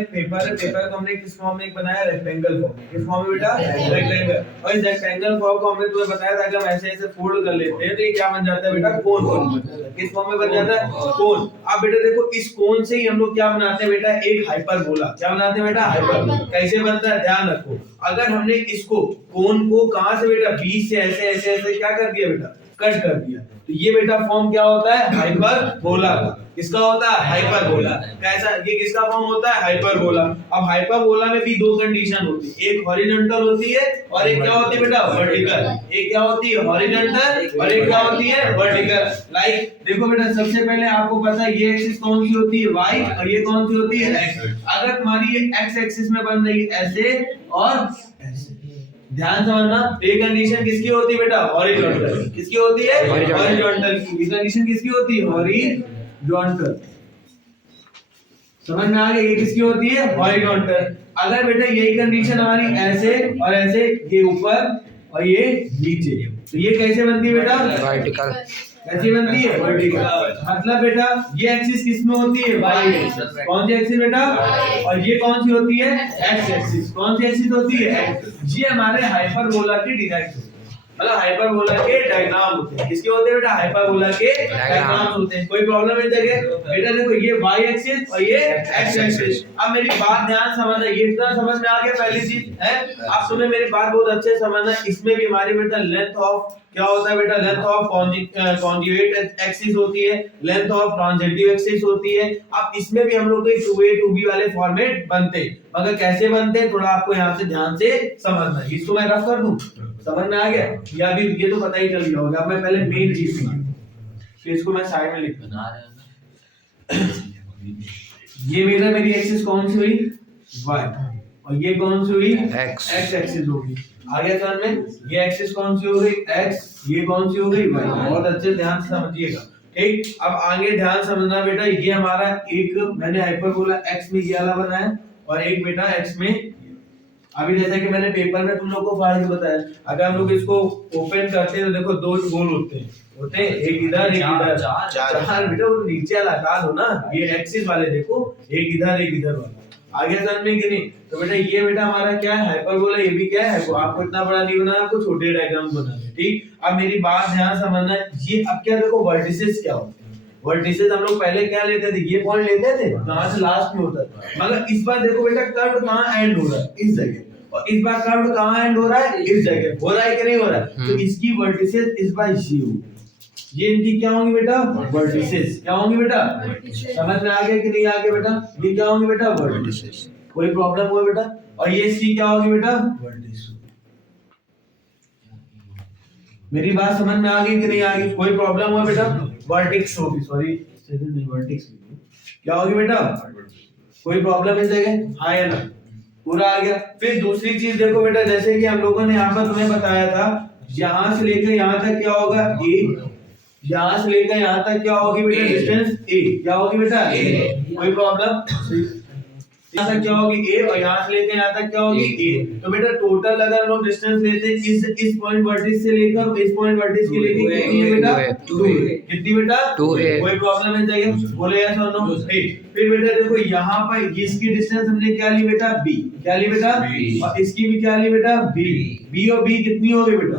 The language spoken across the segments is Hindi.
एक पेपर है, पेपर को हमने किस फॉर्म में एक बनाया, रेक्टेंगल फॉर्म। किस फॉर्म में बेटा, रेक्टेंगल। और इस रेक्टेंगल फॉर्म को हमने तुम्हें बताया था कि हम ऐसे ऐसे फोल्ड कर लेते हैं तो ये क्या बन जाता है बेटा, कोन बन जाता है। किस फॉर्म में बन जाता है, कोन। अब बेटा देखो इस कोन से ही हम लोग क्या बनाते हैं बेटा, एक हाइपरबोला। क्या बनाते हैं बेटा, हाइपरबोला। कैसे बनता है ध्यान रखो, अगर हमने इसको कोन को कहां से बेटा, बीच से ऐसे ऐसे ऐसे क्या कर दिया बेटा, कट कर दिया, तो ये बेटा फॉर्म क्या होता है, हाइपरबोला का। किसका होता है, हाइपरबोला। कैसा, ये किसका फॉर्म होता है, हाइपरबोला। अब हाइपरबोला में भी दो कंडीशन होती है, एक हॉरिजॉन्टल होती है और एक क्या होती है बेटा, वर्टिकल। एक क्या होती है, हॉरिजॉन्टल, और एक क्या होती है, वर्टिकल। लाइक देखो बेटा, सबसे पहले आपको पता है ये एक्सिस कौन सी होती है, वाई, और ये कौन सी होती है, एक्स। अगर तुम्हारी ये एक्स एक्सिस में बन रही है ऐसे और ऐसे, ध्यान समझना, ये कंडीशन किसकी होती है बेटा, हॉरिजॉन्टल। किसकी होती है, हॉरिजॉन्टल की। ये कंडीशन किसकी होती है, हॉरिजॉन्टल। समझ में आ गया, ये किसकी होती है, हॉरिजॉन्टल। अगर बेटा यही कंडीशन हमारी ऐसे और ऐसे, ये ऊपर और ये नीचे, तो ये कैसे बनती है बेटा, वर्टिकल। कैसी बनती है, वर्टिकल। मतलब बेटा ये एक्सिस किसमें होती है, वाई एक्सिस। कौन सी एक्सिस बेटा, और ये कौन सी होती है, एक्स एक्सिस। कौन सी एक्सिस होती है, एक्स। ये हमारे हाइपरबोला की डिजाइन होती है, मतलब हाइपरबोला के डायग्राम होते हैं। किसके होते हैं बेटा, हाइपरबोला के डायग्राम्स होते हैं। कोई प्रॉब्लम है जगह बेटा, देखो ये वाई एक्सिस और ये एक्स एक्सिस। अब मेरी बात ध्यान समझना, ये इतना समझ में आ गया पहली चीज है। अब तुम्हें मेरी बात बहुत अच्छे से समझना, इसमें भी हमारी बेटा लेंथ ऑफ क्या होता है बेटा, लेंथ ऑफ कॉन्जुगेट एक्सिस होती है, लेंथ ऑफ ट्रांजिटिव एक्सिस होती है। अब इसमें भी हम लोग के 2a 2b वाले फॉर्मेट बनते हैं, मगर कैसे बनते हैं थोड़ा आपको यहाँ से ध्यान से समझना है। इसको मैं रफ कर दूं, समझ में आ गया, या भी ये तो पता ही चल गया होगा। अब मैं पहले मेन चीज फिर इसको मैं साइड में लिख बना रहा हूं। ये मेरी एक्सिस कौन सी हुई, y, और ये कौन सी हुई, X। x एक्सिस होगी। आगे समझ में, ये एक्सिस कौन सी हो गई, x, ये कौन सी हो गई, y। बहुत अच्छे से ध्यान से समझिएगा, ठीक। अब आगे ध्यान समझना बेटा, ये हमारा एक मैंने हाइपरबोला x में ये वाला बनाया और एक बेटा x में। अभी जैसा कि मैंने पेपर में तुम लोग को फाड़ के बताया, अगर हम लोग इसको ओपन करते हैं तो देखो दो गोल होते हैं, एक इधर एक इधर, चार बेटा वो नीचे वाला काल हो ना, ये एक्सिस वाले देखो, एक इधर एक इधर वाला। आगे समझ में कि नहीं, तो बेटा ये बेटा हमारा क्या है, हाइपरबोला। ये भी क्या है, आपको इतना बड़ा नहीं बनाना, आपको छोटे डायग्राम बनाने, ठीक। अब मेरी बात ध्यान समझना, ये अब क्या देखो वर्टिसेस क्या होते हैं। वर्टिसेस हम लोग पहले क्या लेते थे, ये पॉइंट लेते थे, कहां से लास्ट में होता था, मगर इस बार देखो बेटा कर्व कहां एंड हो रहा है, इस जगह, और इस बार कर्व कहां एंड हो रहा है, इस जगह। हो रहा है कि नहीं हो रहा है, तो इसकी वर्टिसेस इस बार ये होगी, ये इनकी क्या होंगी बेटा, वर्टिसेस। क्या होंगी बेटा, समझ में आ गया कि नहीं आ गया बेटा, ये क्या होंगी बेटा, वर्टिसेस। कोई प्रॉब्लम हुआ बेटा, और ये इसकी क्या होगी बेटा, वर्टिस। मेरी बात समझ में आ गई कि नहीं आ गई, कोई प्रॉब्लम हुआ बेटा, वर्टिक्स होगी, सॉरी नहीं वर्टिक्स, क्या होगी बेटा, कोई प्रॉब्लम इस जगह, हाँ या ना, पूरा आ गया। फिर दूसरी चीज देखो बेटा, जैसे कि हम लोगों ने यहाँ पर तुम्हें बताया था, यहाँ से लेकर यहाँ तक क्या होगा, a, यहाँ से लेकर यहाँ तक क्या होगी बेटा, डिस्टेंस a, क्या होगी बेटा, a। कोई प्रॉब्लम, यहाँ तक क्या होगी a, और यहाँ से लेकर यहाँ तक क्या होगी a। तो बेटा टोटल अगर लोग डिस्टेंस लेते हैं इस पॉइंट वर्टिस से लेकर इस पॉइंट वर्टिस के लिए कितनी है बेटा, 2a। कितनी बेटा, 2a। कोई प्रॉब्लम है चाहिए, बोले यस और नो, ठीक। फिर बेटा देखो यहाँ पर इसकी डिस्टेंस हमने क्या ली बेटा, b, क्या ली बेटा, b, और इसकी भी क्या ली बेटा, b। b और b कितनी होगी बेटा,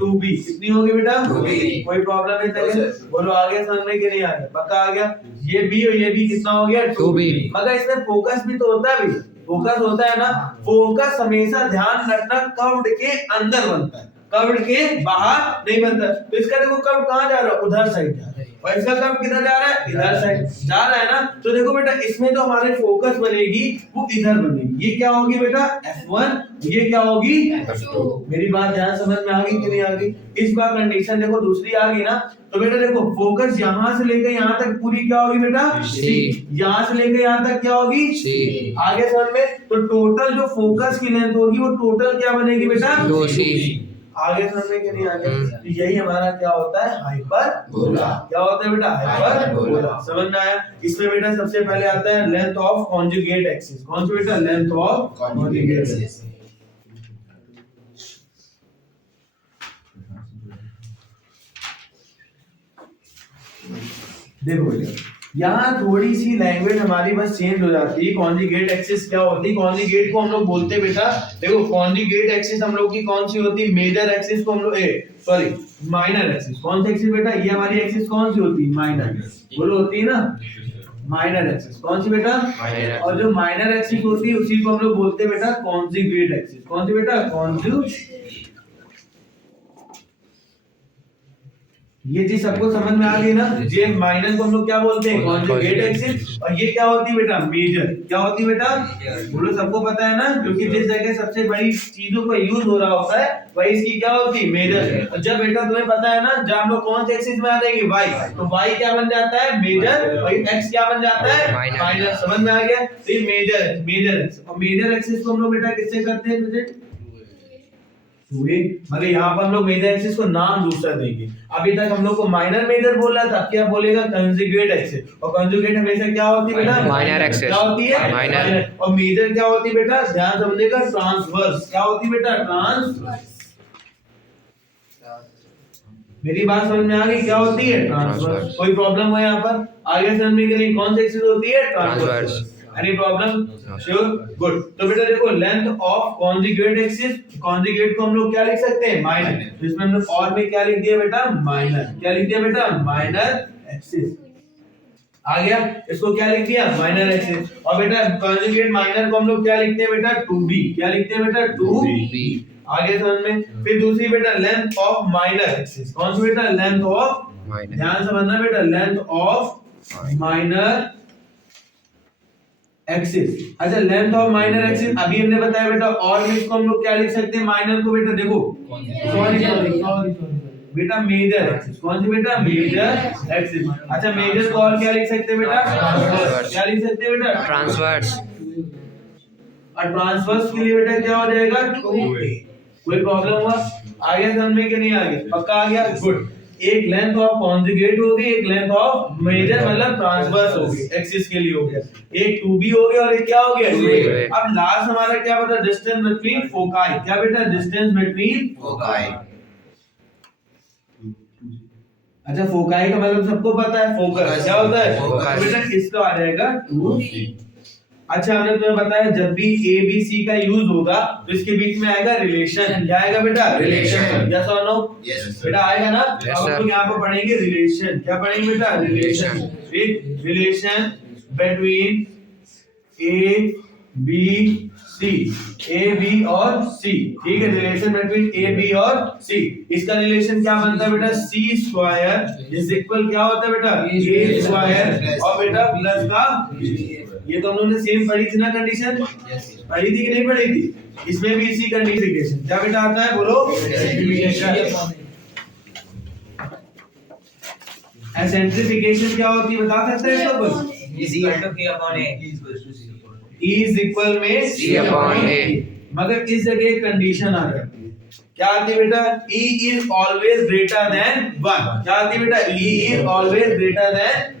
2b। कितनी होगी बेटा, 2b। कोई प्रॉब्लम है चाहिए, बोलो आगे समझ में कि नहीं आ गया, पक्का आ गया। ये b और ये b कितना हो गया, 2b। मगर इसमें फोकस भी तो होता है, भी फोकस होता है ना। फोकस हमेशा ध्यान रखना कर्व्ड के अंदर बनता है, कर्व्ड के बाहर नहीं बनता। तो इसका देखो कर्व कहां जा रहा है, उधर साइड जा रहा है, और इसका कर्व किधर जा रहा है, इधर साइड जा रहा है ना। तो देखो बेटा इसमें जो हमारे फोकस बनेगी वो इधर बनेगी, ये क्या होगी बेटा, f1, ये क्या होगी, f2। मेरी बात ध्यान समझ में आ गई कि नहीं आ गई। इस बार कंडीशन देखो दूसरी आ गई ना, तो बेटा देखो फोकस यहाँ से लेकर यहाँ तक पूरी क्या होगी बेटा, c। यहाँ से लेकर यहाँ तक क्या होगी, c। आगे समझ में, तो टोटल जो फोकस की लेंथ होगी वो टोटल क्या बनेगी बेटा, 2c। आगे समझने के नहीं आगे, तो यही हमारा क्या होता है, हाइपरबोला। क्या होता है बेटा, हाइपरबोला। समझ में आया। इसमें बेटा सबसे पहले आता है लेंथ ऑफ कॉन्जुगेट एक्सिस। कौन सा बेटा, लेंथ ऑफ कॉन्जुगेट एक्सिस। देखो बेटा यहाँ थोड़ी सी लैंग्वेज हमारी बस चेंज हो जाती है। कॉन्जुगेट एक्सिस क्या होती है? कॉन्जुगेट को हम लोग बोलते बेटा, देखो कॉन्जुगेट एक्सिस हम लोग की कौन सी होती है? मेजर एक्सिस को हम लोग सॉरी माइनर एक्सिस। कौन सी एक्सिस बेटा? ये हमारी एक्सिस कौन सी होती है? माइनर। बोलो होती है ना माइनर एक्सिस। कौन सी बेटा? और जो माइनर एक्सिस होती है उसी को हम लोग बोलते हैं बेटा कॉन्जुगेट एक्सिस। कौन सी बेटा? कॉन्जुगेट। ये चीज सबको समझ में आ गई ना? ये माइनर को हम लोग क्या बोलते हैं? Conjugate axis. और ये क्या होती है बेटा? मेजर। क्या होती है बेटा? बोलो सबको पता है ना, क्योंकि जिस जगह सबसे बड़ी चीजों का यूज हो रहा होता है वही इसकी क्या होती है? मेजर। और जब बेटा तुम्हें पता है ना जब हम लोग कौन से एक्सिस में आ जाएंगे? वाई, तो वाई क्या बन जाता है? मेजर। और एक्स क्या बन जाता है? माइनर। समझ में आ गया? तो ये मेजर, मेजर एक्सिस। और मेजर एक्सिस को हम लोग बेटा किससे करते हैं प्रेजेंट? मगर यहाँ पर हम लोग मेजर एक्सिस को नाम दूसरा देंगे। अभी तक हम लोग को माइनर मेजर बोल रहा था, क्या बोलेगा? Conjugate axis. और कंजुगेट हमेशा क्या होती है बेटा? Minor axis. क्या होती है? माइनर। और मेजर क्या होती है बेटा? ध्यान समझिएगा, ट्रांसवर्स। क्या होती है बेटा? ट्रांसवर्स। मेरी बात समझ में आ गई? क्या होती है? ट्रांसवर्स। कोई प्रॉब्लम हो यहाँ पर? आगे समझने के लिए कौन सी एक्सिस होती है? Transverse. Any problem? Sure. Good. तो बेटा देखो length of conjugate axis, conjugate को हम लोग क्या लिख सकते हैं? माइनर। तो इसमें हमने और में क्या लिख दिया बेटा? माइनर। क्या लिख दिया बेटा? Minor axis. आ गया? इसको क्या लिख दिया? Minor axis. और बेटा कॉन्जुगेट माइनर को हम लोग क्या लिखते हैं बेटा? 2b। क्या लिखते हैं बेटा? 2b। आगे समझ में? फिर दूसरी बेटा लेंथ ऑफ माइनर एक्सिस। कौन सी बेटा? लेंथ ऑफ, ध्यान समझना बेटा, लेंथ ऑफ माइनर एक्सिस। अच्छा लेंथ ऑफ माइनर एक्सिस अभी हमने बताया बेटा। और में इसको हम लोग क्या लिख सकते हैं? माइनर को बेटा देखो, सॉरी बेटा मेजर एक्सिस। कौन सी बेटा? Major axis. अच्छा मेजर को और क्या लिख सकते हैं बेटा? क्या लिख सकते हैं बेटा? ट्रांसवर्स। और ट्रांसवर्स के लिए बेटा क्या हो जाएगा? 2a। कोई प्रॉब्लम हुआ? आगे समझ में कि नहीं आगे? पक्का आ गया? गुड। एक लेंथ ऑफ कॉन्जुगेट हो गई, एक लेंथ ऑफ मेजर मतलब ट्रांसवर्स हो गई, एक्सिस के लिए हो गया। एक 2b हो गया और एक क्या हो गया? 2a। अब लास्ट हमारा क्या बता? Distance between foci. क्या बेटा? Distance between foci. अच्छा फोकाई का मतलब सबको पता है, फोकस। क्या होता है? फोकस। बेटा इसका आ जाएगा 2c। अच्छा हमने तुम्हें बताया जब भी ए बी सी का यूज होगा तो इसके बीच में आएगा रिलेशन। क्या आएगा बेटा? रिलेशन। यस और नो? यस बेटा आएगा ना? अब हम लोग यहाँ पर पढ़ेंगे रिलेशन। क्या पढ़ेंगे बेटा? Relation. Relation between A B C, A B और सी। ठीक है, रिलेशन बिटवीन ए बी और सी। इसका रिलेशन क्या बनता है बेटा? सी स्क्वायर इज इक्वल क्या होता है बेटा? ए स्क्वायर और बेटा प्लस का। ये तो हम लोगों ने सेम पढ़ी थी ना कंडीशन? पढ़ी थी कि नहीं पढ़ी थी? इसमें भी इसी कंडीशन क्या बेटा आता है? बोलो एसेंट्रिफिकेशन क्या होती है बता सकते हैं इसको? E is equal में C upon A। मगर इस जगह एक कंडीशन आ जाती है। क्या आती है बेटा? E is always greater than 1। क्या आती है बेटा? E is always greater than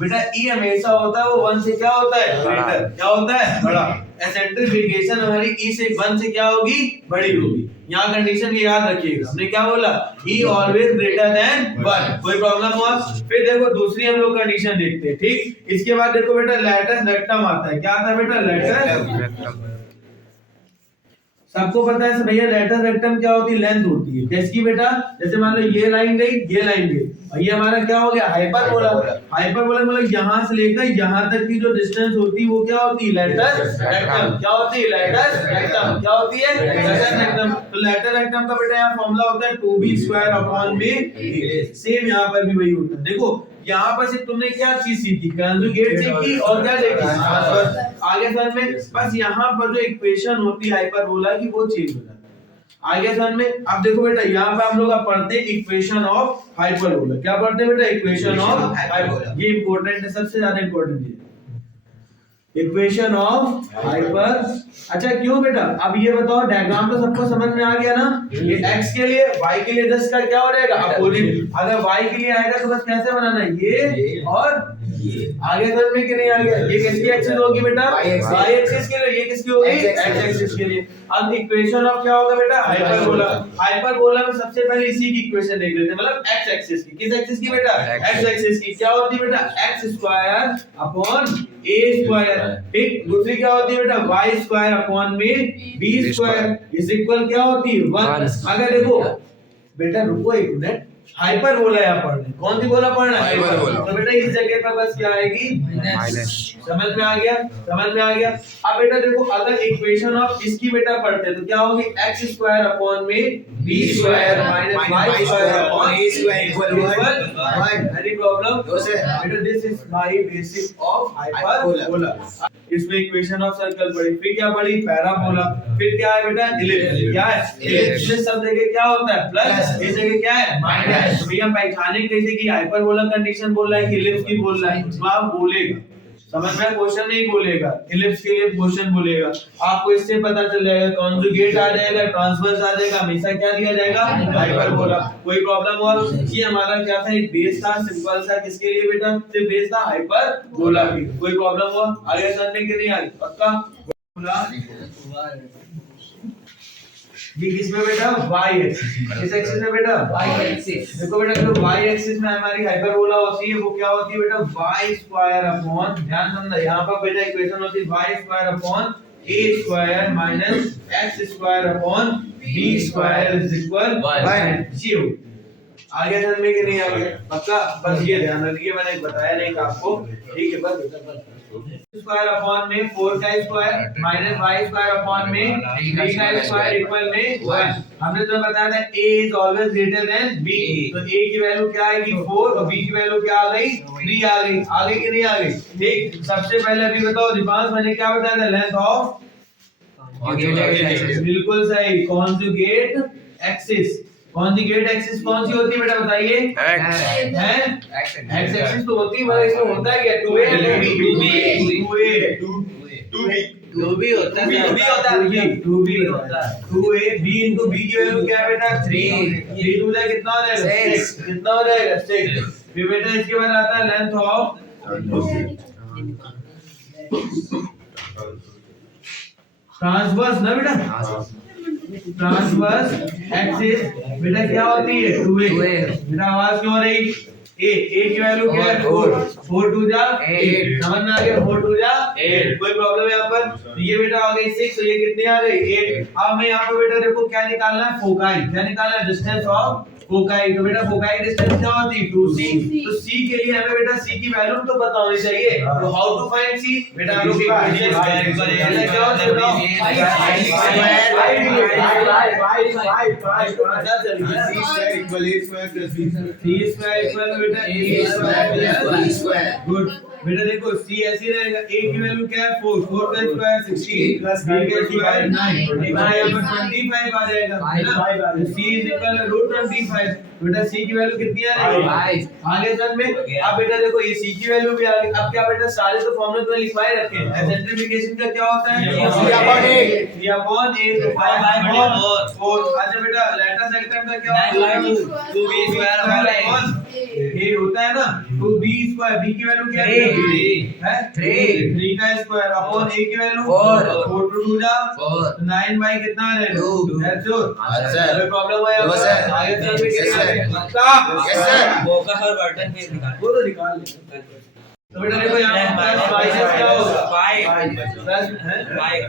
बेटा E हमेशा होता है वो 1 से क्या होता है? ग्रेटर। क्या होता है? बड़ा। एसेंट्रिफिकेशन हमारी E से 1 से क्या होगी? बड़ी होगी। यहाँ कंडीशन ये याद रखिएगा। हमने क्या बोला? E always greater than 1। कोई प्रॉब्लम हुआ? फिर देखो दूसरी हम लोग कंडीशन देखते हैं। ठीक, इसके बाद देखो बेटा लैटिस रेक्टम आता है। क्या आता है बेटा? Lattice rectum. सबको पता है भैया लैटिस रेक्टम क्या होती है? लेंथ होती है। किसकी बेटा? जैसे मान लो ये लाइन गई, ये लाइन गई और ये हमारा क्या हो गया? हाइपरबोला। हाइपरबोला मतलब यहाँ से लेकर यहाँ तक की जो डिस्टेंस होती है वो क्या होती है? Lattice rectum. क्या होती है? Lattice rectum. क्या होती है? Lattice rectum. तो लैटिस रेक्टम का बेटा यहाँ फॉर्मूला होता है 2b square upon b। Same यहाँ पर भी वही होता है। देखो यहाँ पर सिर्फ तुमने क्या चीज सीखी? कंजुगेट सीखी और क्या देखी? आगे समझ में? बस यहाँ पर जो इक्वेशन होती है हाइपरबोला की वो चेंज हो जाती है। आगे समझ में? अब देखो बेटा यहाँ पे हम लोग पढ़ते हैं इक्वेशन ऑफ हाइपरबोला। क्या पढ़ते हैं बेटा? Equation of hyperbola. ये इंपॉर्टेंट है, सबसे ज्यादा इंपॉर्टेंट है इक्वेशन ऑफ हाइपर। अच्छा क्यों बेटा? अब ये बताओ डायग्राम तो सबको समझ में आ गया ना? ये x के लिए y के लिए जस्ट का क्या हो जाएगा? अपोजिट। अगर y के लिए आएगा तो बस कैसे बनाना है? ये और आगे समझ में कि नहीं आ गया? ये किसकी एक्सिस होगी बेटा? y एक्सिस के लिए। ये किसकी होगी? x एक्सिस के लिए। अब इक्वेशन ऑफ क्या होगा बेटा? हाइपरबोला। हाइपरबोला में सबसे पहले इसी की इक्वेशन देख लेते हैं, मतलब x एक्सिस की। किस एक्सिस की बेटा? x एक्सिस की। क्या होती है बेटा? x square upon a square. ठीक। दूसरी क्या होती है बेटा? y स्क्वायर अपॉन में b स्क्वायर इज इक्वल क्या होती है? 1। अगर देखो बेटा रुको एक मिनट, हाइपरबोला यहाँ पढ़ना है। कौन सी बोला पढ़ना है? हाइपरबोला। तो बेटा इस जगह पर बस क्या आएगी? माइनस। समझ में आ गया? समझ में आ गया। अब बेटा देखो अगर इक्वेशन ऑफ इसकी बेटा पढ़ते तो क्या होगी? x स्क्वायर अपॉन में b square minus y square upon a square equal 1। Any problem? बेटा this is my basic of hyperbola. इसमें इक्वेशन ऑफ सर्कल पढ़ी, फिर क्या पढ़ी? पैराबोला। फिर क्या है बेटा? इलिप्स। क्या है? इलिप्स में सब जगह क्या होता है? प्लस। इस जगह क्या है? माइनस। तो भैया पहचाने कैसे कि हाइपरबोला कंडीशन बोल रहा है कि इलिप्स की बोल रहा है? तो आप बोलेगा, समझ में? क्वेश्चन नहीं बोलेगा, इलिप्स के लिए क्वेश्चन बोलेगा। आपको इससे पता चल जाएगा कॉन्जुगेट आ जाएगा, ट्रांसवर्स आ जाएगा, हमेशा क्या दिया जाएगा? हाइपरबोला। कोई प्रॉब्लम हुआ? ये हमारा क्या था? एक बेस था, सिंपल सा। किसके लिए बेटा? सिर्फ बेस था हाइपरबोला की। कोई प्रॉब्लम हुआ? आगे समझने के लिए आई पक्का? ये किसमें बेटा? y axis. किस एक्सिस में बेटा? y axis. देखो बेटा जो y एक्सिस में हमारी हाइपरबोला होती है वो क्या होती है बेटा? y स्क्वायर अपॉन, ध्यान समझना, यहाँ पर बेटा इक्वेशन होती है y square upon a square minus x square upon b square is equal 1। आगे समझ में कि नहीं आ गया? पक्का? बस ये ध्यान रखिए, मैंने बताया नहीं था आपको। ठीक है, बस स्क्वायर अपॉन में 4 का square minus y square upon में 3 का स्क्वायर इक्वल में 1। हमने तो बताया था a is always greater than b, तो a की वैल्यू क्या आएगी? 4 और b की वैल्यू क्या आ गई? 3 आ गई। आगे की नहीं आ गई? ठीक। सबसे पहले अभी बताओ दीपांश, मैंने क्या बताया था? लेंथ ऑफ, बिल्कुल सही, कॉन्जुगेट एक्सिस। कॉन्जुगेट एक्सिस कौन सी होती है बेटा? बताइए। x एक्सिस तो होती है, मगर इसमें होता है क्या? 2a 2b होता है, 2b होता है 2a b into b की वैल्यू क्या है बेटा? 3 2 जाए कितना हो जाएगा? 6। कितना हो जाएगा? 6। फिर बेटा इसके बाद आता है लेंथ ऑफ ट्रांसवर्स ना बेटा? ट्रांसवर्स एक्सिस बेटा क्या होती है? 2a। बेटा आवाज क्यों हो रही? a की वैल्यू क्या है? 4 2 जा 8। समझ में आ गया? 4 2 जा 8। कोई प्रॉब्लम है यहाँ पर? तो ये बेटा आ गई 6, तो ये कितनी आ गई? 8। अब हमें यहाँ पर बेटा देखो क्या निकालना है? फोकाई। क्या निकालना है? Distance of foci. तो बेटा फोकाई डिस्टेंस क्या होती है? 2c। तो c के लिए हमें बेटा c की वैल्यू तो पता होनी चाहिए। तो हाउ टू फाइंड c? बेटा हम लोग इक्वेशन करेंगे। क्या होता है बताओ? गुड बेटा देखो c ऐसी रहेगा। a की वैल्यू क्या है? 4 4 का स्क्वायर 16 प्लस b का स्क्वायर 9। यहाँ पर 25 आ जाएगा है ना? c is equal to 25। बेटा c की वैल्यू कितनी आ रही है? आगे चल में अब बेटा देखो ये c की वैल्यू भी आ गई। अब क्या बेटा सारे तो फॉर्मूले तो लिखवाए रखे हैं। सेंट्रीफिकेशन का क्या होता है? c अपॉन a तो 5/4। अच्छा बेटा लेटस सेक्टर का क्या होता है? 2b स्क्वायर अपॉन a होता है ना? 2b स्क्वायर, b की वैल्यू क्या है? 3 का स्क्वायर अपॉन a की वैल्यू 4 4 2 जा 9 बाई कितना आ रहा है? 2। That's all. अच्छा कोई प्रॉब्लम है यहाँ? आगे चल के यस सर फोकस और बटन पे निकाल, वो तो निकाल ले। तो बेटा देखो यहाँ प्लस माइनस क्या होगा? 5 प्लस है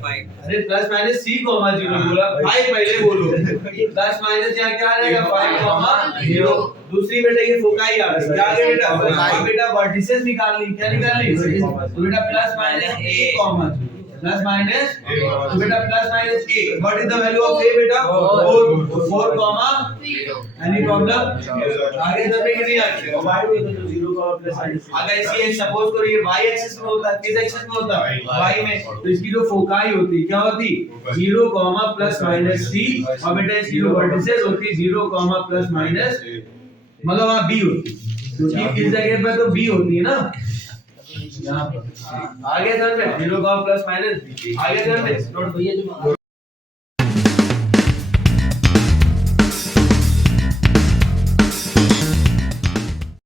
5। अरे प्लस माइनस c कॉमा 0 बोला, 5 पहले बोलो। प्लस माइनस यहाँ क्या आ जाएगा? 5 कॉमा 0। दूसरी बेटा ये फोकाई आ गई। क्या आ गया बेटा? फोकाई। बेटा वर्टिसेस निकालनी। क्या निकालनी? तो बेटा plus minus a comma 0 plus minus तो बेटा plus minus a। What is the value of a बेटा? 4 कॉमा 0। Any problem? आगे चलने के लिए आगे y में तो 0 का प्लस माइनस। अगर इसी सपोज करो ये y एक्सिस में होता है, किस एक्सिस में होता है? y में। तो इसकी जो फोकाई होती क्या होती? 0 कॉमा प्लस माइनस c। और बेटा इसकी जो वर्टिसेस होती 0 कॉमा प्लस माइनस, मतलब वहां b होती, क्योंकि इस जगह पर तो b होती है ना यहाँ पर। आगे चल में 0 का प्लस माइनस, आगे चल में नोट भैया जो